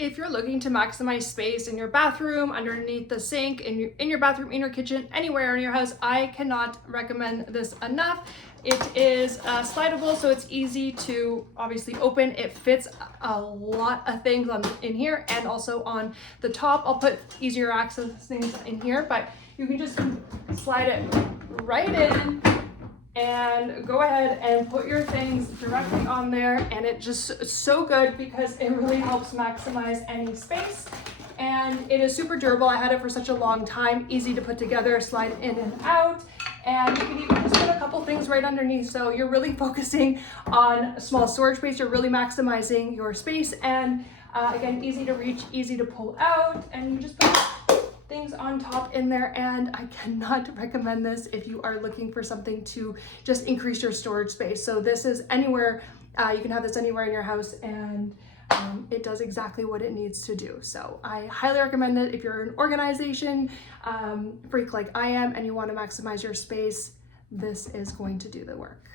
If you're looking to maximize space in your bathroom, underneath the sink, in your bathroom, in your kitchen, anywhere in your house, I cannot recommend this enough. It is slidable, so it's easy to obviously open. It fits a lot of things in here and also on the top. I'll put easier access things in here, but you can just slide it right in and go ahead and put your things directly on there, and it just so good because it really helps maximize any space, and it is super durable. I had it for such a long time, easy to put together, slide in and out, and you can even just put a couple things right underneath, so you're really focusing on small storage space. You're really maximizing your space, and again, easy to reach, easy to pull out, and you just put things on top in there. And I cannot recommend this if you are looking for something to just increase your storage space. So this is anywhere, you can have this anywhere in your house, and it does exactly what it needs to do. So I highly recommend it if you're an organization freak like I am and you want to maximize your space. This is going to do the work.